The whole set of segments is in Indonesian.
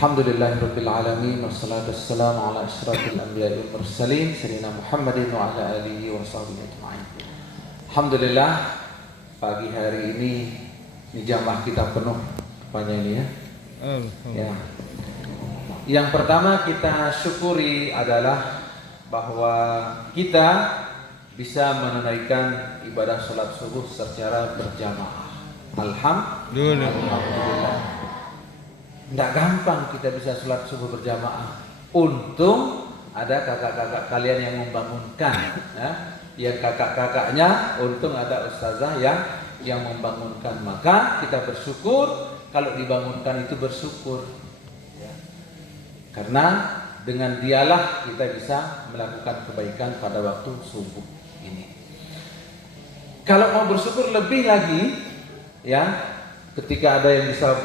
Alhamdulillahirabbil alamin wassalatu wassalamu ala asyrafil anbiya'i wal mursalin sayyidina Muhammadin wa ala alihi wa sahbihi ajma'in. Alhamdulillah pagi hari ini jamaah kita penuh rupanya ini ya. Ya. Yang pertama kita syukuri adalah bahwa kita bisa menunaikan ibadah salat subuh secara berjamaah. Alhamdulillah. Tidak gampang kita bisa sholat subuh berjamaah. Untung ada kakak-kakak kalian yang membangunkan, ya. Yang kakak-kakaknya, untung ada ustazah yang membangunkan. Maka kita bersyukur kalau dibangunkan itu bersyukur, ya. Karena dengan dialah kita bisa melakukan kebaikan pada waktu subuh ini. Kalau mau bersyukur lebih lagi, ya, ketika ada yang bisa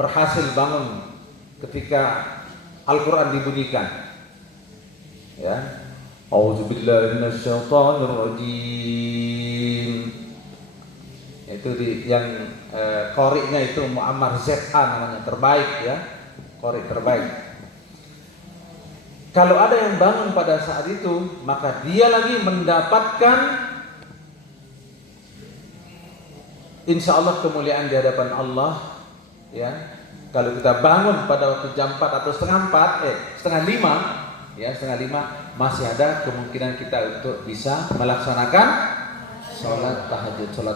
berhasil bangun ketika Al-Quran dibunyikan, ya. A'udzubillahi minasyaitonirrajim. Itu yang qori'nya itu Muammar ZA namanya, terbaik ya, qori' terbaik. Kalau ada yang bangun pada saat itu, maka dia lagi mendapatkan insya Allah kemuliaan di hadapan Allah. Ya, kalau kita bangun pada waktu jam 4 atau setengah 5, ya setengah 5 masih ada kemungkinan kita untuk bisa melaksanakan sholat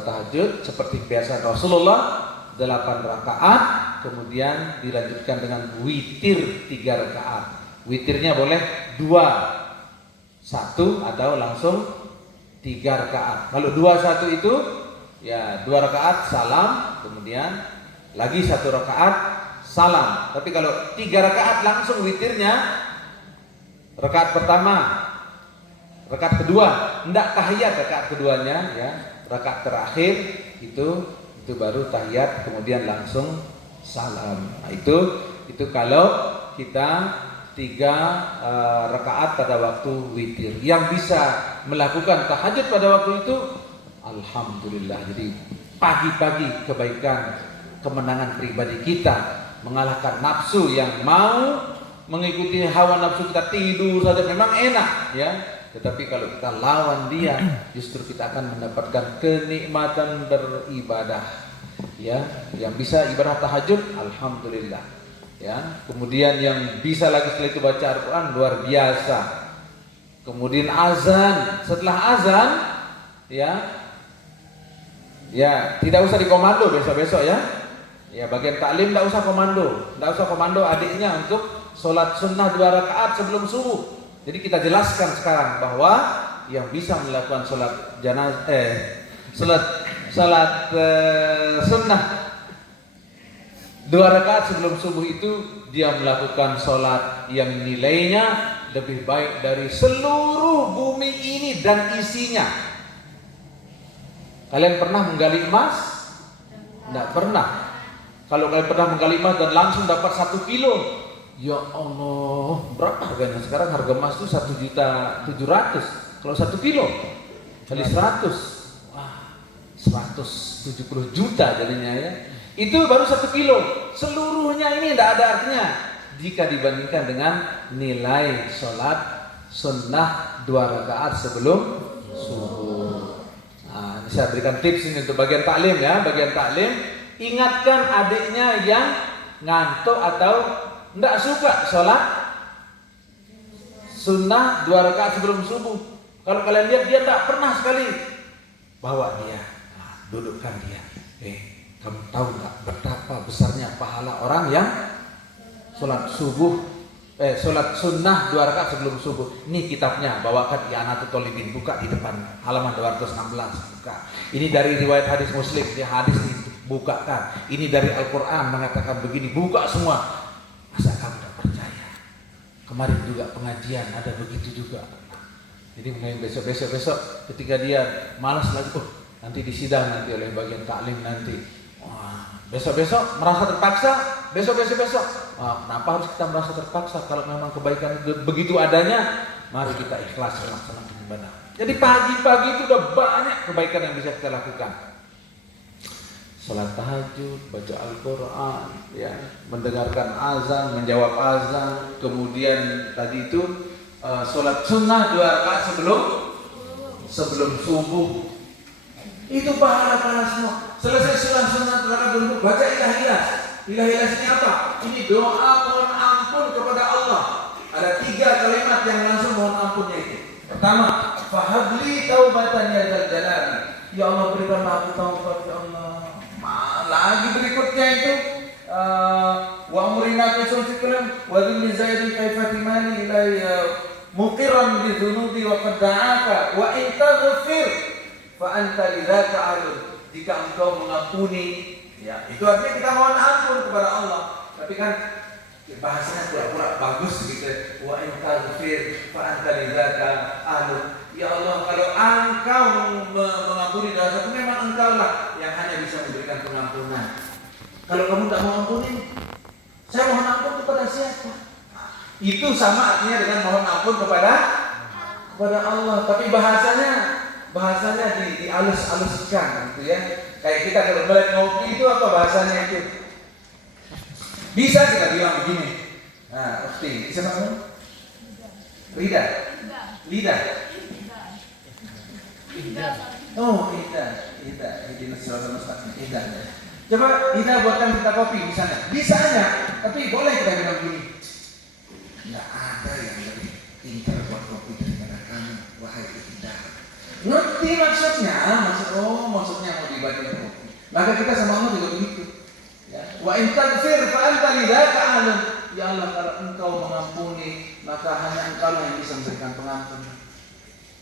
tahajud seperti biasa Rasulullah 8 rakaat, kemudian dilanjutkan dengan witir 3 rakaat. Witirnya boleh 2, 1 atau langsung 3 rakaat. Kalau 2, 1 itu ya 2 rakaat salam, kemudian lagi 1 rakaat salam. Tapi kalau 3 rakaat langsung witirnya, rakaat pertama, rakaat kedua, enggak tahiyat rakaat keduanya, ya. Rakaat terakhir itu baru tahiyat, kemudian langsung salam. Nah, itu kalau kita 3 rakaat pada waktu witir. Yang bisa melakukan tahajud pada waktu itu, alhamdulillah. Jadi pagi-pagi kebaikan, kemenangan pribadi kita, mengalahkan nafsu yang mau mengikuti hawa nafsu kita, tidur saja memang enak, ya. Tetapi kalau kita lawan dia, justru kita akan mendapatkan kenikmatan beribadah, ya. Yang bisa ibadah tahajud, alhamdulillah, ya. Kemudian yang bisa lagi setelah itu baca Al-Quran, luar biasa. Kemudian azan, setelah azan, ya tidak usah dikomando besok-besok, ya. Ya, bagian taklim tidak usah komando adiknya untuk sholat sunnah 2 rakaat sebelum subuh. Jadi kita jelaskan sekarang bahwa yang bisa melakukan sholat sunnah 2 rakaat sebelum subuh itu dia melakukan sholat yang nilainya lebih baik dari seluruh bumi ini dan isinya. Kalian pernah menggali emas? Tidak pernah. Kalau kalian pernah menggali emas dan langsung dapat 1 kilo, ya Allah, berapa harganya? Sekarang harga emas itu 1.700.000. Kalau 1 kilo kali 100, wah, 170 juta jadinya, ya. Itu baru 1 kilo. Seluruhnya ini tidak ada artinya jika dibandingkan dengan nilai sholat sunnah 2 rakaat sebelum subuh. Nah, ini saya berikan tips ini untuk bagian taklim, ya. Bagian taklim, ingatkan adiknya yang ngantuk atau tidak suka sholat sunnah 2 rakaat sebelum subuh. Kalau kalian lihat dia tidak pernah sekali, bawa dia, dudukkan dia. Kamu tahu nggak betapa besarnya pahala orang yang sholat sunnah 2 rakaat sebelum subuh? Ini kitabnya, bawakan I'anatul Thalibin, buka di depan halaman 216, buka. Ini dari riwayat hadis Muslim, dia hadis ini bukakan. Ini dari Al-Quran mengatakan begini, buka semua. Masa kamu tidak percaya? Kemarin juga pengajian ada begitu juga. Jadi mulai besok ketika dia malas lagi, nanti disidang nanti oleh bagian taklim nanti. Wah, besok merasa terpaksa, besok. Kenapa harus kita merasa terpaksa kalau memang kebaikan itu begitu adanya? Mari kita ikhlas melaksanakan ibadah. Jadi pagi-pagi itu udah banyak kebaikan yang bisa kita lakukan. salat tahajud, baca Al-Quran, ya, mendengarkan azan, menjawab azan, kemudian tadi itu salat sunnah 2 rakaat sebelum subuh. Itu pahala semua. Selesai salat sunnah 2 rakaat untuk baca ilah-ilah. Ilah-ilah ini apa? Ini doa mohon ampun kepada Allah. Ada 3 kalimat yang langsung mohon ampunnya itu. Pertama, fahabli taubatan ya dzal jalali. Ya Allah, berikanlah aku taubat ya Allah. Lagi berikutnya itu wa amrina fi sulfikram wa dhilli zaidin kaifatimani ilayya muqirran bi dhunubi wa qad da'aka wa in taghfir fa anta lidzaka alun. Jika engkau mengampuni, ya, itu artinya kita mohon ampun kepada Allah. Tapi kan bahasanya pura-pura bagus gitu. Wa in taghfir fa anta lidzaka alun. Ya Allah, kalau engkau mengampuni dosa, memang engkau lah yang hanya bisa memberikan pengampunan. Kalau kamu tak mau ampuni, saya mohon ampun kepada siapa? Itu sama artinya dengan mohon ampun kepada Allah. Tapi bahasanya dialus-aluskan gitu ya. Kayak kita kalau balik ngopi itu apa bahasanya itu? Bisa kita bilang begini. Nah, pasti bisa ngomong? Lidah. Oh, Ihdinas siratal mustaqim. Coba kita buatkan kita kopi misalnya. Bisanya, tapi boleh kita bilang gini. Enggak ada yang lebih pintar buat kopi daripada kamu, wahai Ihdah. Ngerti maksudnya? Maksudnya mau dibacain kopi. Maka kita sama Allah juga begitu. Ya. Wa in taghfir fa anta lidzaka alim. Ya Allah, kalau engkau mengampuni, maka hanya engkau yang bisa memberikan pengampunan.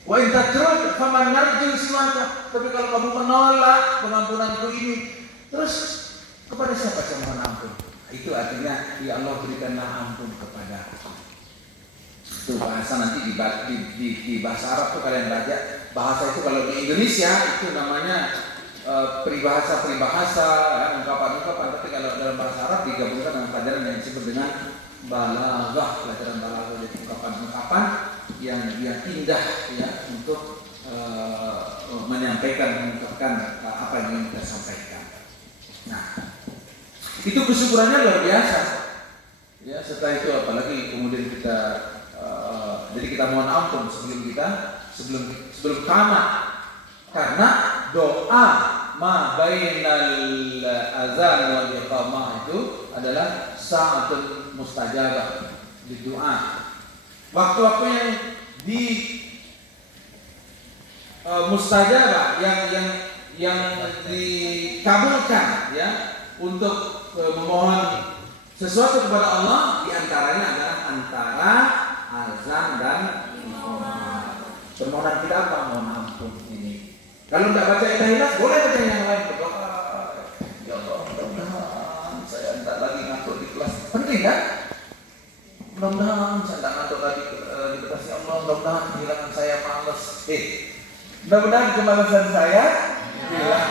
Wa in tatrud faman narju simaka. Tapi kalau kamu menolak pengampunanku ini, terus kepada siapa saya mohon ampun? Itu artinya ya Allah, berikanlah ampun kepada aku. Itu bahasa nanti di bahasa Arab tuh kalian baca. Bahasa itu kalau di Indonesia itu namanya peribahasa, ya, ungkapan. Tapi kalau dalam bahasa Arab digabungkan dengan pelajaran yang disebut dengan balaghah, pelajaran balaghah, jadi ungkapan yang indah ya untuk mengungkapkan apa yang ingin kita sampaikan. Nah, itu kesyukurannya luar biasa. Ya, setelah itu apalagi kemudian kita jadi kita mohon ampun sebelum tamat, karena doa ma bainal azan wal iqamah itu adalah sa'atul mustajabah di doa. Waktu-waktu yang di mustajabah yang dikabulkan ya untuk memohon sesuatu kepada Allah, diantaranya adalah antara azan dan iqamah. Permohonan kita apa? Mohon ampun ini. Kalau tidak baca ilah boleh baca yang lain. Ya Allah, mudah-mudahan saya tidak lagi ngantuk di kelas. Penting kan? Mudah-mudahan saya tidak ngantuk lagi di kelas. Ya Allah, mudah-mudahan kehilangan saya malas. Mudah-mudahan kemalasan saya hilang.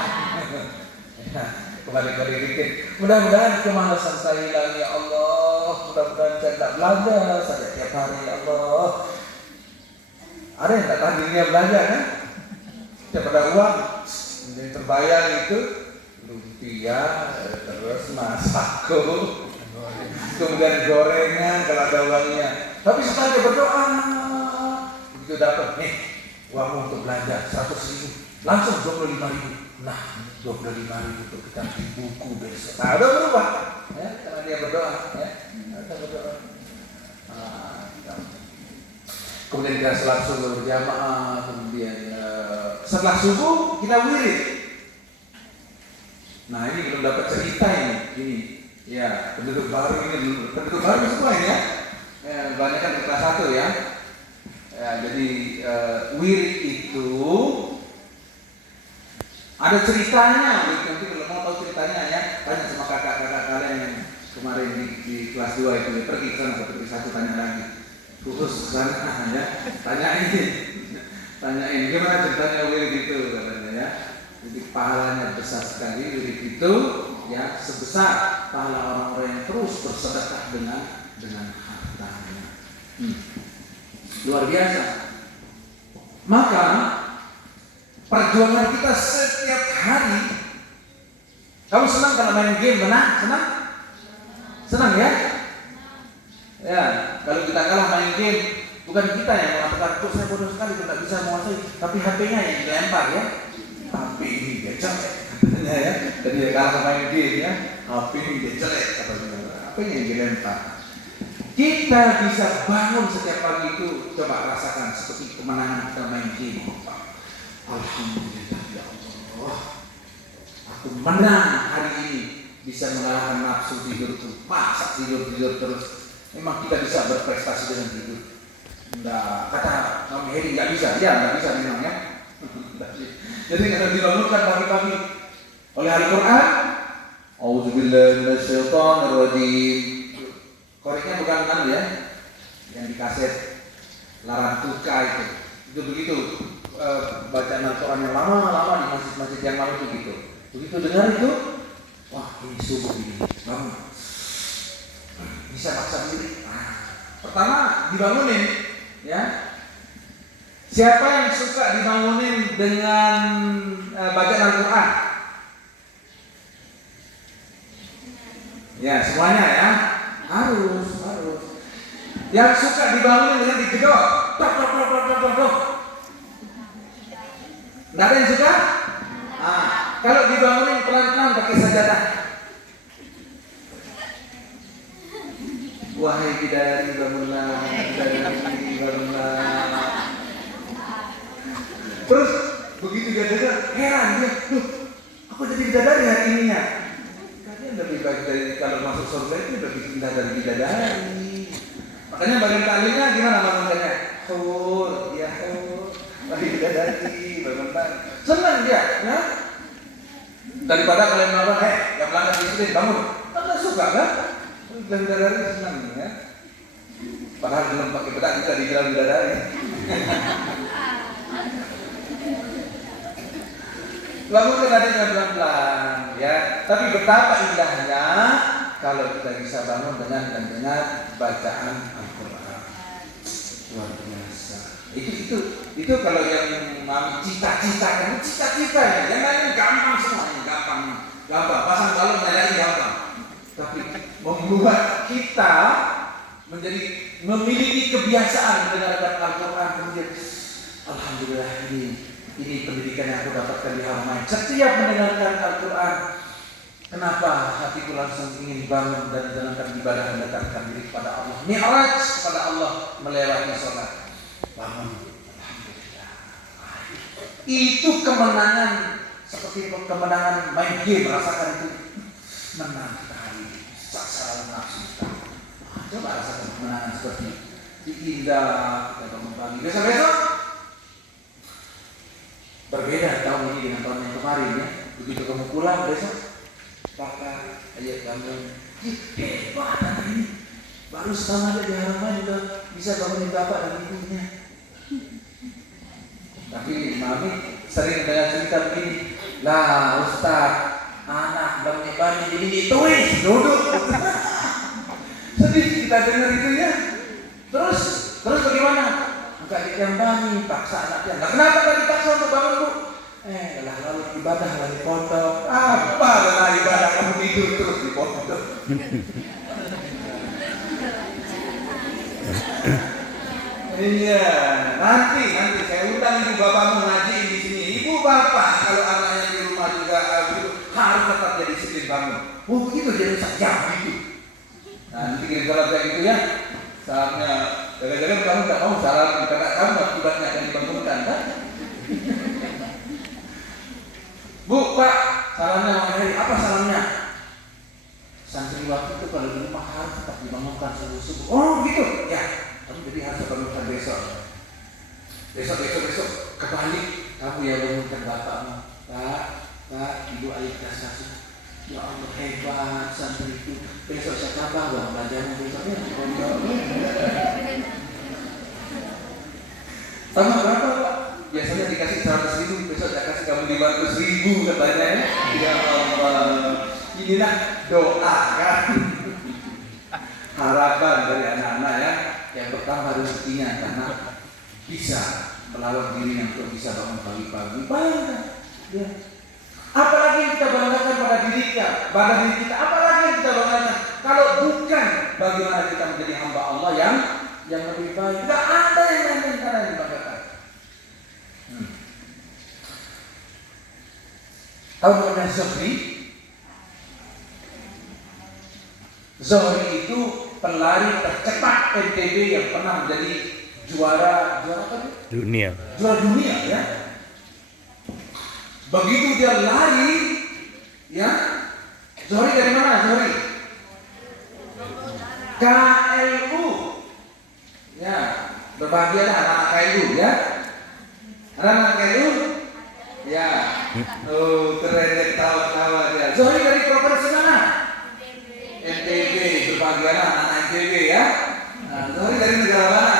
Kembali dikit. Mudah-mudahan kemalasan saya hilang ya Allah. Mudah-mudahan saya tidak belanja saja tiap hari ya Allah. Ada yang tak tahan dirinya belanja kan? Daripada uang yang terbayang itu lumpia, terus masako, kemudian gorengan kalau ada uangnya. Tapi setelah dia berdoa, begitu dapat nih uang untuk belanja 100.000, langsung 25.000. Nah, 25.000 untuk kita beli buku besok. Nah, udah berubah, ya, karena dia berdoa, ya, kita berdoa. Kemudian kita sholat subuh berjamaah, kemudian setelah subuh kita wirid. Nah, ini belum dapat cerita ini, ya, penduduk baru semua ini ya. Banyak kan di kelas 1 ya. Jadi wirid itu ada ceritanya. Nanti kalau mau tahu ceritanya ya, tanya sama kakak-kakak kalian yang kemarin di kelas 2 itu, ya, pergi ke sana satu persatu tanya lagi. Khusus sana ya, tanyain gimana ceritanya wirid itu katanya ya. Jadi pahalanya besar sekali wirid itu ya, sebesar pahala orang-orang yang terus bersedekah dengan hartanya. Luar biasa. Maka perjuangan kita setiap hari Kamu senang kalau main game menang? Senang? Senang ya? Ya, kalau kita kalah main game, bukan kita yang mengatakan, kok saya bodoh sekali, tidak bisa menguasai, tapi HP-nya yang dilempar ya. HP ini dia jelek, katanya ya. Jadi kalau main game ya, HP ini dia jelek, katanya. HP-nya yang dilempar. Kita bisa bangun setiap pagi itu, coba rasakan seperti kemenangan kita main game. Alhamdulillah ya Allah, aku menang hari ini, bisa mengalahkan nafsu tidurku. Masa tidur terus? Memang kita bisa berprestasi dengan tidur. Enggak, kata Mami Heri nggak bisa, ya nggak bisa memang ya. Jadi kalau dibangunkan pagi-pagi oleh Al-Quran, Auzubillahi minasyaitonirrajim. Koreknya bukan kan ya, yang di kaset Larang Tuka itu begitu. Bacaan Al-Quran yang lama-lama di masjid-masjid yang lalu itu gitu. Begitu dengar itu, wah ini subuh ini, bangun. Bisa paksa diri. Pertama dibangunin, ya. Siapa yang suka dibangunin dengan bacaan Al-Quran? Ya semuanya ya, harus. Yang suka dibangunin dengan digedor, tok. Nggak ada yang suka? Kalau dibangunin pelan-pelan pakai sajadah. Wahai bidadari bangunlah, Terus begitu dia dengar, heran dia, aku jadi bidadari hari ini ya. Kalian lebih baik dari kalau masuk surga itu lebih indah dari bidadari. Makanya bagian taklimnya gimana bangunannya? Lagi bidadari, bangun. Senang dia, ya. Daripada kalian melakukan, yang melanggar disiplin, bangun. Anda suka kan? Bidadari senang ya. Padahal belum pakai bedak kita dibilang bidadari. Bangunkan adanya pelan-pelan ya. Tapi betapa indahnya kalau kita bisa bangun dengan mendengar bacaan Al-Quran. Luar biasa. Itu kalau yang mami cita-cita ya. Yang lain gampang semuanya, gampang. Pasang balon nyalain gampang. Tapi membuat kita menjadi memiliki kebiasaan mendengarkan Al-Quran, kemudian alhamdulillah ini pendidikan yang aku dapatkan di Haramain. Setiap mendengarkan Al-Quran, kenapa hatiku langsung ingin bangun dan menjalankan ibadah mendekatkan diri kepada Allah. Mi'raj kepada Allah melewati sholat. Bangun, alhamdulillah. Itu kemenangan seperti kemenangan main game, rasakan itu menang kita hari ini. Sasaran nafsu kita. Coba rasakan kemenangan seperti di indah kita bangun pagi. Besok berbeda tahun ini dengan tahun yang kemarin ya. Begitu kamu pulang besok, kakak, ayo kamu hebat hari ini. Baru setengah aja di Haramain juga bisa bangunin bapak dan ibunya. Tapi mami sering dengan cerita begini, lah Ustaz, anak banyak ini tulis duduk. Sedih kita dengar itu ya. Terus bagaimana? Enggak dikembangin, paksa anaknya. Nah, kenapa tadi paksa untuk bangun bu? Lalu ibadah lagi pondok. Apa lah ibadah kamu tidur terus di pondok? Iya, nanti saya undang ibu bapakmu ngaji di sini. Ibu bapak kalau anaknya di rumah juga harus tetap jadi disiplin bangun. Oh begitu jadi jam gitu. Nah, nanti kirim salam kayak gitu ya. Salamnya, jangan-jangan kamu tak mau salam karena kamu akibatnya akan dibangunkan kan? Bu, Pak, salamnya Mami, apa salamnya? Santri waktu itu kalau di rumah harus tetap dibangunkan subuh-subuh. Oh gitu, ya. Kamu jadi harus bangunkan besok. Besok kebalik kamu yang bangunkan bapakmu. Pak, ibu ayah kasih. Ya Allah hebat santri itu. Besok saya tambah bang belajarmu besoknya. Sama berapa Pak? Biasanya dikasih 100.000, besok saya kasih kamu 500.000 katanya ya. Ya Allah, inilah doa kan. Harapan dari anak-anak ya. Yang pertama rezekinya karena bisa melawan diri yang untuk bisa bangun pagi-pagi. Bangga. Ya. Apalagi yang kita banggakan pada diri kita, bangga diri kita, apalagi yang kita banggakan? Kalau bukan bagaimana kita menjadi hamba Allah yang lebih baik. Tidak ada yang lain cara yang dibanggakan. Tahu namanya Zuhri? Zuhri itu pelari tercepat NTB yang pernah menjadi juara apa? Dunia. Juara dunia ya. Begitu dia lari, ya. Zuhri dari mana Zuhri? KLU. Ya, berbahagialah anak KLU ya. Anak KLU? Ya. Oh, keren tawa-tawa dia. Zuhri dari provinsi mana? NTB. Berbahagialah anak NTB ya. Nah, Zuhri dari negara mana?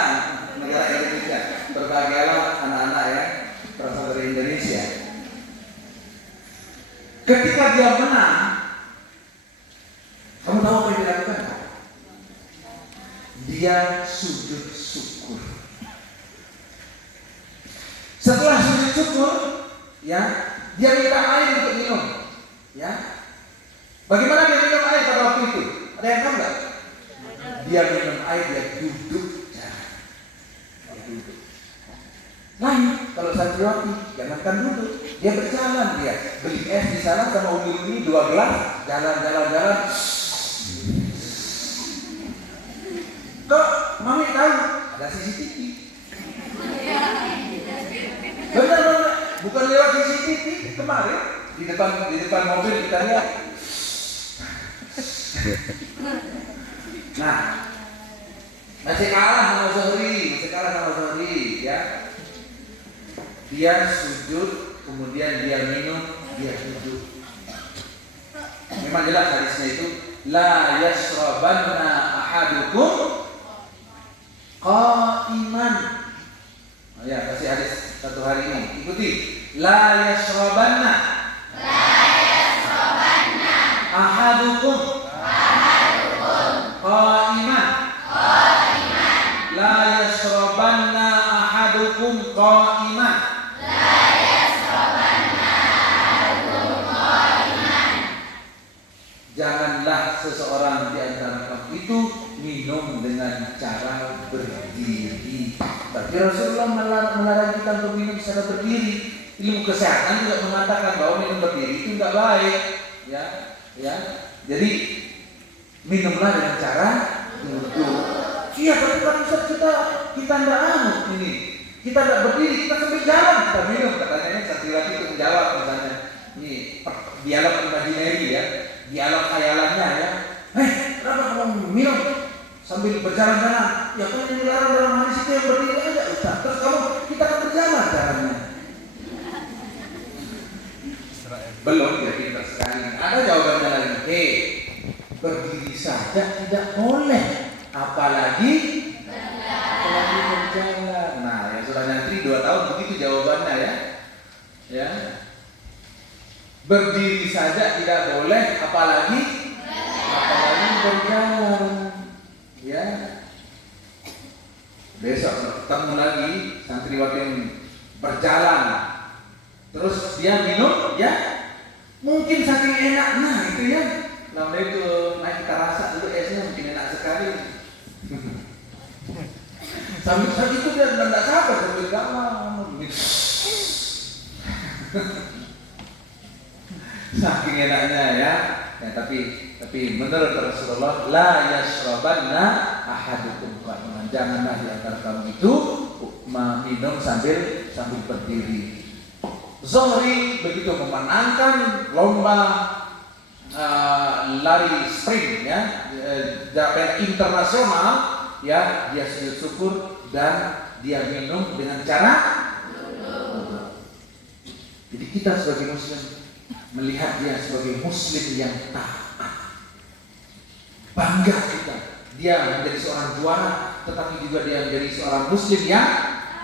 Negara Indonesia. Berbahagialah anak-anak ya, berasal dari Indonesia. Ketika dia menang, kamu tahu apa yang dia lakukan? Dia sujud syukur. Setelah sujud syukur, ya, dia minta air untuk minum. Ya, bagaimana dia minum air pada waktu itu? Ada yang tahu nggak? Dia minum air, dia duduk. Lain kalau santriwati, jangankan duduk, dia berjalan, dia beli es di sana sama umi 2 gelas, jalan. Kok mami tahu ada CCTV? Benar, bukan lewat CCTV kemarin di depan mobil kita lihat. Nah, masih kalah sama Zuhri, ya. Dia sujud, kemudian dia minum, dia duduk. Memang jelas hadisnya itu, la yashrabanna ahadukum qa'iman. Oh ya, kasih hadis satu hari ini. Ikuti. La yashrabanna ahadukum qa'iman. La yashrabanna ahadukum qa'iman. Janganlah seseorang di antara kamu itu minum dengan cara berdiri. Berarti Rasulullah melarang kita untuk minum secara berdiri. Ilmu kesehatan juga mengatakan bahwa minum berdiri itu tidak baik. Ya. Jadi minumlah dengan cara duduk. Iya, tapi kan kita tidak ini. Kita tidak berdiri, kita sambil jalan kita minum. Katanya santriwati itu menjawab misalnya. Ini dialog imajineri ya. Dialog khayalannya ya. Kenapa kamu minum sambil berjalan-jalan? Ya kan yang dilarang dalam hadis itu yang berdiri aja Ustaz. Terus kita akan berjalan jalannya. Belum ya, pintar sekali. Ada jawabannya lagi. Berdiri saja tidak boleh, apalagi berjalan. Nah, yang sudah nyantri 2 tahun begitu jawabannya ya. Berdiri saja tidak boleh, apalagi berjalan. Ya. Besok ketemu lagi santriwati yang berjalan, terus dia minum, ya. Mungkin saking enak, nah itu ya. Namanya itu naik kita rasa dulu esnya mungkin enak sekali. Sambil saat itu dia tidak sabar sambil jalan. Saking enaknya ya. Tapi menurut Rasulullah la yashrabanna ahadukum qa'iman. Janganlah di antara kamu itu minum sambil berdiri. Zuhri begitu memenangkan lomba lari sprint ya, jalan internasional ya, dia sujud syukur dan dia minum dengan cara duduk. Jadi kita sebagai muslim melihat dia sebagai muslim yang taat, bangga kita. Dia menjadi seorang juara, tetapi juga dia menjadi seorang muslim yang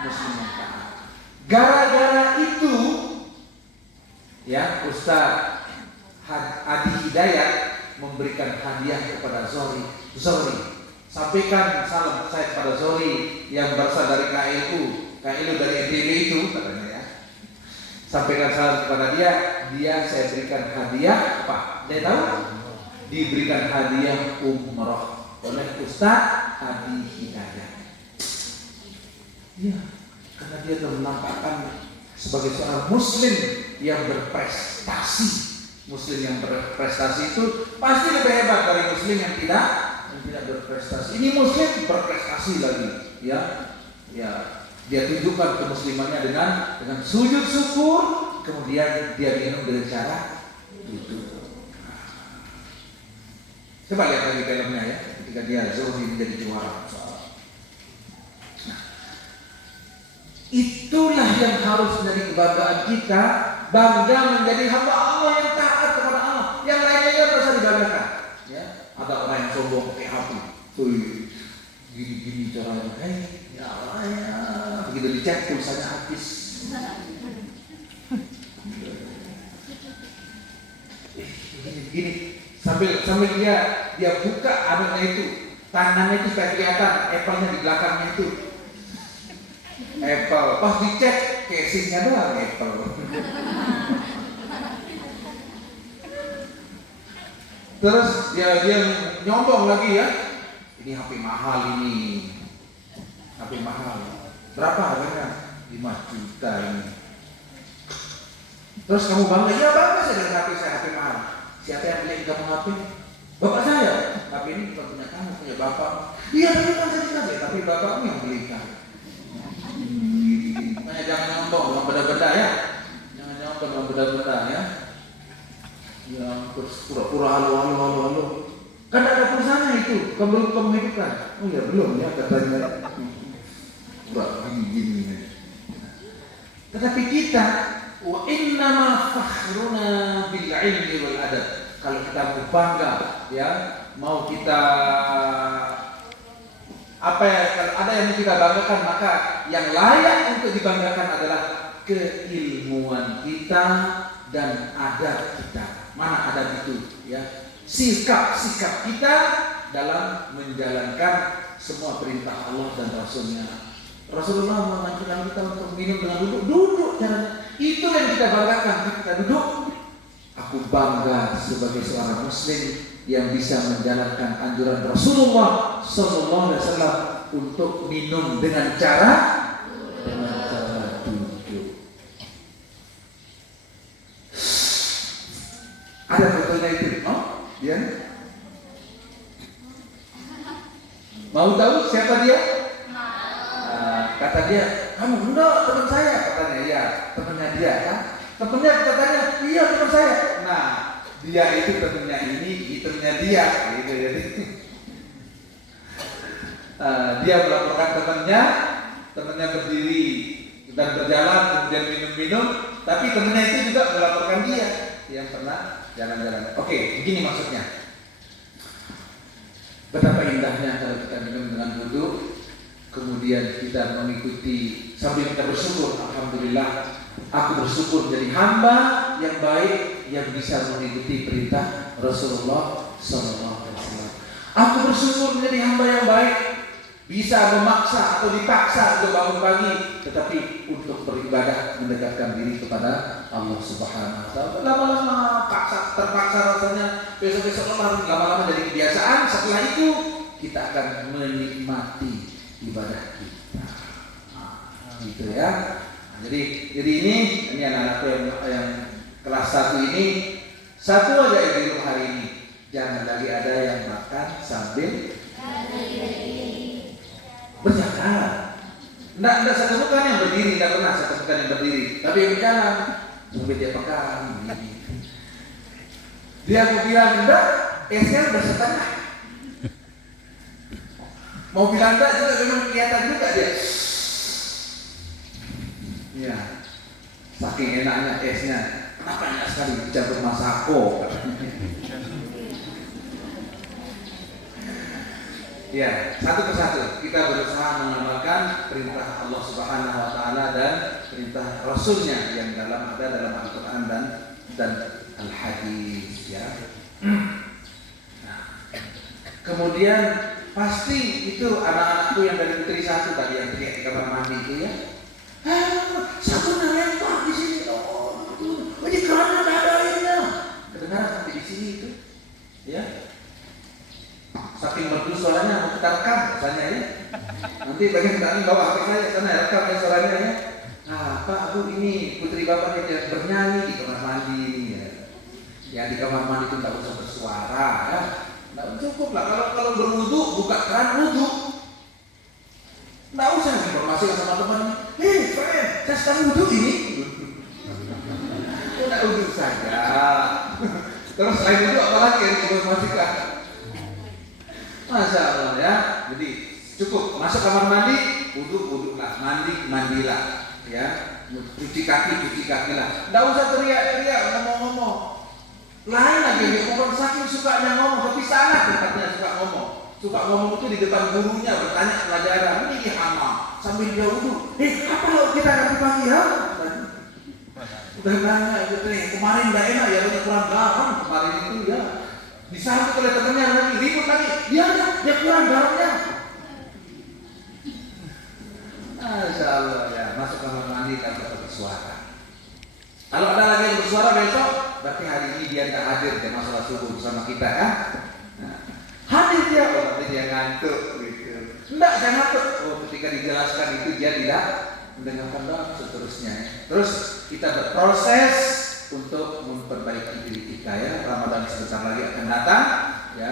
taat. Gara-gara itu ya, Ustaz Adi Hidayat memberikan hadiah kepada Zuhri. Sampaikan salam saya kepada Zuhri yang berasal dari KLU dari NTB itu katanya ya. Sampaikan salam kepada dia, saya berikan hadiah apa? Dia tahu? Diberikan hadiah umroh oleh Ustaz Adi Hidayat. Ya, karena dia telah menampakkan sebagai seorang muslim yang berprestasi. Muslim yang berprestasi itu pasti lebih hebat dari muslim yang tidak berprestasi. Ini muslim berprestasi lagi, ya. Dia tunjukkan kemuslimannya dengan sujud syukur, kemudian dia minum dengan cara itu. Coba lihat lagi filmnya ya, ketika dia Zuhri menjadi juara. Nah, itulah yang harus menjadi kebanggaan kita, bangga menjadi hamba Allah yang taat kepada Allah. Yang lainnya tidak bisa dibanggakan. Ya, ada orang yang sombong pakai hati, gini caranya, ya Allah ya, begitu dicek pulsanya habis. Gini. Sambil dia buka anunya itu, tangannya itu supaya kelihatan Apple-nya di belakangnya itu. Apple, pas dicek casingnya doang Apple. Terus dia nyombong lagi ya. Ini HP mahal ini. HP mahal. Berapa harganya? 5 juta ini. Terus kamu bangga? Ya bangga saya dengan HP saya, HP mahal. Siapa yang beli kamu HP? Bapak saya. Tapi ini bukan punya kamu, punya bapak. Iya, tapi kan saya dikasih, tapi bapakmu yang belikan. Makanya jangan nyombong dengan benda-benda ya. Jangan nyombong dengan benda-benda ya. Ya, terus pura-pura halo. Kan ada perusahaannya itu, kamu hidupkan. Oh ya belum ya katanya. Pura gini. Tetapi kita wa innama fakhruna bil ilmi wal adab. Kalau kita bangga ya, mau kita apa ya, kalau ada yang kita banggakan, maka yang layak untuk dibanggakan adalah keilmuan kita dan adab kita. Mana adab itu ya? Sikap kita dalam menjalankan semua perintah Allah dan Rasulnya. Rasulullah mengajarkan kita untuk minum dengan duduk caranya. Itu yang kita banggakan. Kita duduk. Aku bangga sebagai seorang muslim yang bisa menjalankan anjuran Rasulullah sallallahu alaihi wasallam untuk minum dengan cara duduk. Ada fotonya itu, ya? Mau tahu siapa dia? Kata dia, kamu enggak teman saya, katanya. Ya, temannya dia kan. Temannya katanya, iya teman saya. Nah, dia itu temannya ini temannya dia, gitu jadi. Dia melaporkan temannya berdiri dan berjalan kemudian minum, tapi temannya itu juga melaporkan dia yang pernah jalan-jalan. Oke, begini maksudnya. Betapa indahnya kalau kita minum dengan duduk. Kemudian kita mengikuti sambil kita bersyukur, alhamdulillah, aku bersyukur jadi hamba yang baik yang bisa mengikuti perintah Rasulullah SAW. Aku bersyukur menjadi hamba yang baik, bisa memaksa atau dipaksa untuk bangun pagi, tetapi untuk beribadah mendekatkan diri kepada Allah Subhanahu Wa Taala. Lama-lama terpaksa rasanya, besok-besok lama-lama jadi kebiasaan. Setelah itu kita akan menikmati ibadah kita, gitu ya. Jadi ini anak-anakku yang kelas 1 ini, satu aja yang hari ini, jangan lagi ada yang makan sambil berjalan. Nggak saya temukan yang berdiri, nggak pernah saya temukan yang berdiri, tapi yang berjalan sampai dia pegang. Dia mau bilang enggak, esnya udah setengah. Mau bilang enggak juga memang kelihatan juga dia. Ya, saking enaknya esnya. Kenapa enak sekali dicampur masako? Ya, satu persatu kita berusaha mengamalkan perintah Allah Subhanahu Wa Taala dan perintah Rasulnya yang ada dalam Al-Quran dan Al-Hadis. Ya. Nah, kemudian pasti itu anak-anakku yang dari Putri 1 tadi yang teriak di kamar mandi itu ya. Satu nempel di sini. suaranya mau kita rekam misalnya ya. Nanti bagian kita bawa HP saya sana rekam ya suaranya ya. Nah, Pak, Bu, ini putri Bapak yang bernyanyi di kamar mandi ya. Ya di kamar mandi itu tidak usah bersuara ya. Tidak cukup lah kalau berwudu buka keran wudu. Tidak usah informasi sama teman. Hei, friend, saya sedang wudu ini. Tidak wudu saja. Terus selain itu apalagi yang diinformasikan? Masya Allah ya. Jadi cukup masuk kamar mandi, wudu lah, mandilah, ya. Cuci kaki lah. Tidak usah teriak-teriak ngomong-ngomong. Lain lagi orang saking sukanya ngomong, tapi sana tempatnya suka ngomong itu di depan gurunya bertanya pelajaran ini hama sambil dia wudu. Apa kalau kita nanti pagi ya? Udah nanya gitu nih, kemarin nggak enak ya banyak kurang garam kemarin itu ya. Disambut oleh temannya lagi ribut lagi, dia kurang garamnya. Masya Allah ya, masuk kamar mandi tanpa bersuara. Kalau ada lagi yang bersuara besok, berarti hari ini dia tidak hadir di masalah subuh bersama kita kan? Nah, hadir dia, berarti dia ngantuk gitu. Enggak, saya ngantuk. Ketika dijelaskan itu dia tidak mendengarkan doa seterusnya. Terus kita berproses untuk memperbaiki diri kita ya. Ramadan sebentar lagi akan datang ya.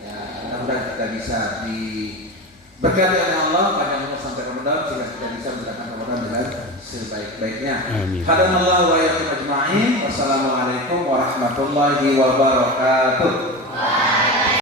Ya, mudah-mudahan kita bisa diberkati oleh Allah pada umur sampai Ramadan sehingga kita bisa menjalankan Ramadan dengan sebaik-baiknya. Hadanallahu wa iyyakum ajma'in. Wassalamualaikum warahmatullahi wabarakatuh.